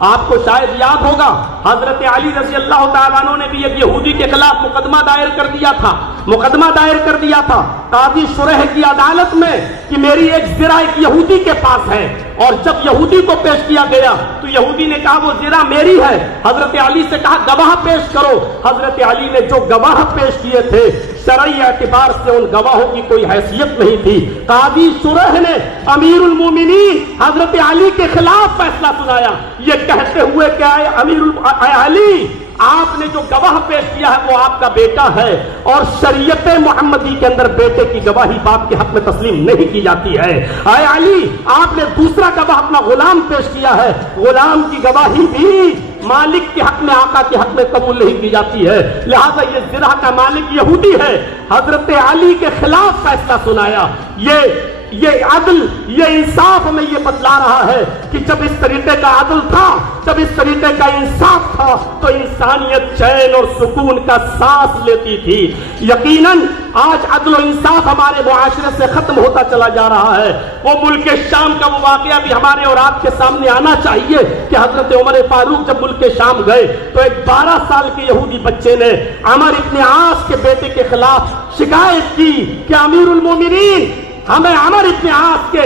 آپ کو شاید یاد ہوگا حضرت علی رضی اللہ تعالیٰ عنہ نے بھی ایک یہودی کے خلاف مقدمہ دائر کر دیا تھا قاضی شریح کی عدالت میں کہ میری ایک زرہ ایک یہودی کے پاس ہے، اور جب یہودی کو پیش کیا گیا تو یہودی نے کہا وہ زرہ میری ہے۔ حضرت علی سے کہا گواہ پیش کرو۔ حضرت علی نے جو گواہ پیش کیے تھے شرعی اعتبار سے ان گواہوں کی کوئی حیثیت نہیں تھی۔ قاضی شریح نے امیر المومنین حضرت علی کے خلاف فیصلہ سنایا، یہ کہتے ہوئے کہ اے علی، آپ نے جو گواہ پیش کیا ہے وہ آپ کا بیٹا ہے، اور شریعت محمدی کے اندر بیٹے کی گواہی باپ کے حق میں تسلیم نہیں کی جاتی ہے۔ اے علی، آپ نے دوسرا گواہ اپنا غلام پیش کیا ہے، غلام کی گواہی بھی مالک کے حق میں آقا کے حق میں قبول نہیں کی جاتی ہے، لہذا یہ زرہ کا مالک یہودی ہے۔ حضرت علی کے خلاف فیصلہ سنایا۔ یہ عدل، یہ انصاف ہمیں یہ بتلا رہا ہے کہ جب اس طریقے کا عدل تھا، جب اس طریقے کا انصاف تھا تو انسانیت چین اور سکون کا سانس لیتی تھی۔ یقیناً آج عدل و انصاف ہمارے معاشرے سے ختم ہوتا چلا جا رہا ہے۔ وہ ملک شام کا وہ واقعہ بھی ہمارے اور آپ کے سامنے آنا چاہیے کہ حضرت عمر فاروق جب ملک شام گئے تو ایک 12 سال کے یہودی بچے نے عمر ابن عاص کے بیٹے کے خلاف شکایت کی کہ امیر المومنین، ہمیں عمر ابن عاص کے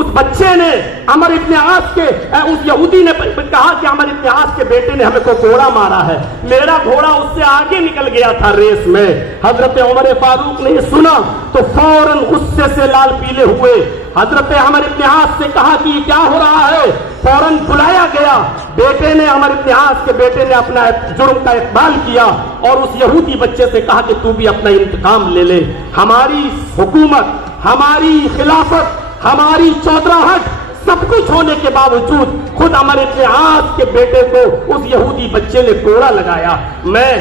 اس بچے نے، عمر ابن عاص کے اس یہودی نے کہا کہ عمر ابن عاص کے بیٹے نے ہمیں کو گھوڑا مارا ہے، میرا گھوڑا اس سے آگے نکل گیا تھا ریس میں۔ حضرت عمر فاروق نے یہ سنا تو فوراً غصے سے لال پیلے ہوئے حضرت عمر ابن عاص سے کہا کہ یہ کیا ہو رہا ہے؟ فوراً بلایا گیا۔ بیٹے نے، عمر ابن عاص کے بیٹے نے اپنا جرم کا اقبال کیا اور اس یہودی بچے سے کہا کہ تو بھی اپنا انتقام لے لے۔ ہماری حکومت، ہماری خلافت، ہماری چودراہٹ، سب کچھ ہونے کے باوجود خود عمر ابن عاص کے بیٹے کو اس یہودی بچے نے کوڑا لگایا۔ میں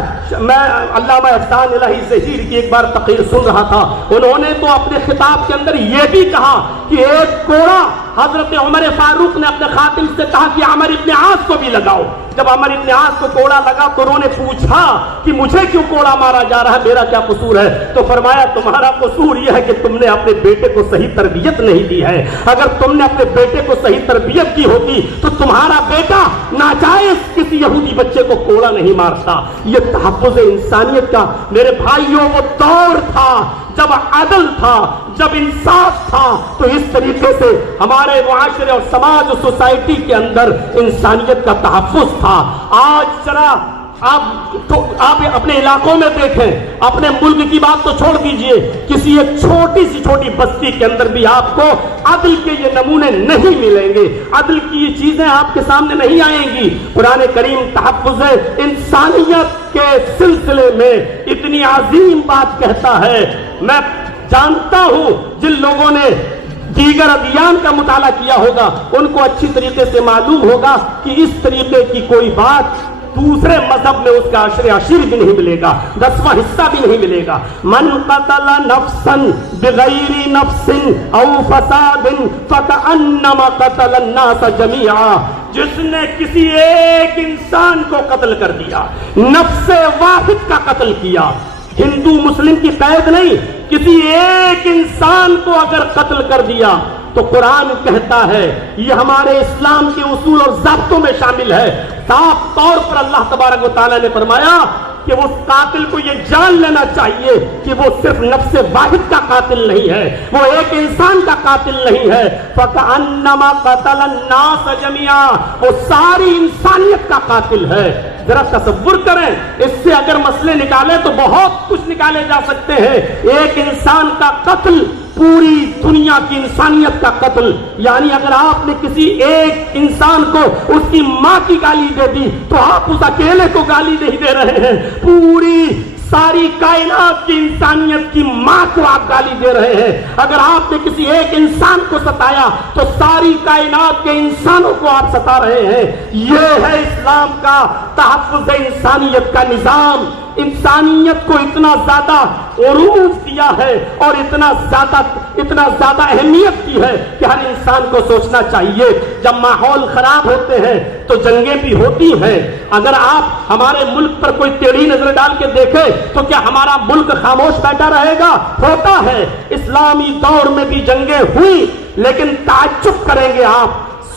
علامہ احسان الہی ظہیر کی ایک بار تقریر سن رہا تھا، انہوں نے تو اپنے خطاب کے اندر یہ بھی کہا کہ ایک کوڑا حضرت عمر فاروق نے اپنے خاتم سے کہا کہ عمر ابن عاص کو بھی لگاؤ۔ جب عمر ابن عاص کو کوڑا لگا تو انہوں نے پوچھا کہ مجھے کیوں کوڑا مارا جا رہا ہے، میرا کیا قصور ہے؟ تو فرمایا تمہارا قصور یہ ہے کہ تم نے اپنے بیٹے کو صحیح تربیت نہیں دی ہے۔ اگر تم نے اپنے بیٹے کو صحیح تربیت کی ہوتی تو تمہارا بیٹا ناجائز کسی یہودی بچے کو کوڑا نہیں مارتا۔ یہ تحفظ انسانیت کا میرے بھائیوں وہ دور تھا جب عدل تھا، جب انصاف تھا، تو اس طریقے سے ہمارے معاشرے اور سماج اور سوسائٹی کے اندر انسانیت کا تحفظ تھا۔ آج ذرا آپ اپنے علاقوں میں دیکھیں، اپنے ملک کی بات تو چھوڑ دیجئے، کسی ایک چھوٹی بستی کے اندر بھی آپ کو عدل کے یہ نمونے نہیں ملیں گے، عدل کی یہ چیزیں آپ کے سامنے نہیں آئیں گی۔ قرآن کریم تحفظ انسانیت کے سلسلے میں اتنی عظیم بات کہتا ہے۔ میں جانتا ہوں جن لوگوں نے دیگر ادیان کا مطالعہ کیا ہوگا ان کو اچھی طریقے سے معلوم ہوگا کہ اس طریقے کی کوئی بات دوسرے مذہب میں اس کا عشر عشیر بھی نہیں ملے گا، 10واں حصہ بھی نہیں ملے گا۔ من قتل نفسا بغیر نفس او فساد فکأنما قتل الناس جميعا، جس نے کسی ایک انسان کو قتل کر دیا، نفس واحد کا قتل کیا، ہندو مسلم کی قید نہیں، کسی ایک انسان کو اگر قتل کر دیا تو قرآن کہتا ہے، یہ ہمارے اسلام کے اصول اور ضابطوں میں شامل ہے، صاف طور پر اللہ تبارک و تعالیٰ نے فرمایا کہ اس قاتل کو یہ جان لینا چاہیے کہ وہ صرف نفس واحد کا قاتل نہیں ہے، وہ ایک انسان کا قاتل نہیں ہے، فَكَأَنَّمَا قَتَلَ النَّاسَ جَمِيعًا، وہ ساری انسانیت کا قاتل ہے۔ ذرا تصور کریں، اس سے اگر مسئلے نکالے تو بہت کچھ نکالے جا سکتے ہیں۔ ایک انسان کا قتل پوری دنیا کی انسانیت کا قتل، یعنی اگر آپ نے کسی ایک انسان کو اس کی ماں کی گالی دے دی تو آپ اس اکیلے کو گالی نہیں دے رہے ہیں، پوری ساری کائنات کی انسانیت کی ماں کو آپ گالی دے رہے ہیں۔ اگر آپ نے کسی ایک انسان کو ستایا تو ساری کائنات کے انسانوں کو آپ ستا رہے ہیں۔ یہ ہے اسلام کا تحفظ انسانیت کا نظام۔ انسانیت کو اتنا زیادہ عروج دیا ہے اور اتنا زیادہ اہمیت کی ہے کہ ہر انسان کو سوچنا چاہیے، جب ماحول خراب ہوتے ہیں تو جنگیں بھی ہوتی ہیں۔ اگر آپ ہمارے ملک پر کوئی ٹیڑھی نظر ڈال کے دیکھیں تو کیا ہمارا ملک خاموش بیٹھا رہے گا؟ ہوتا ہے، اسلامی دور میں بھی جنگیں ہوئی، لیکن تعجب کریں گے آپ،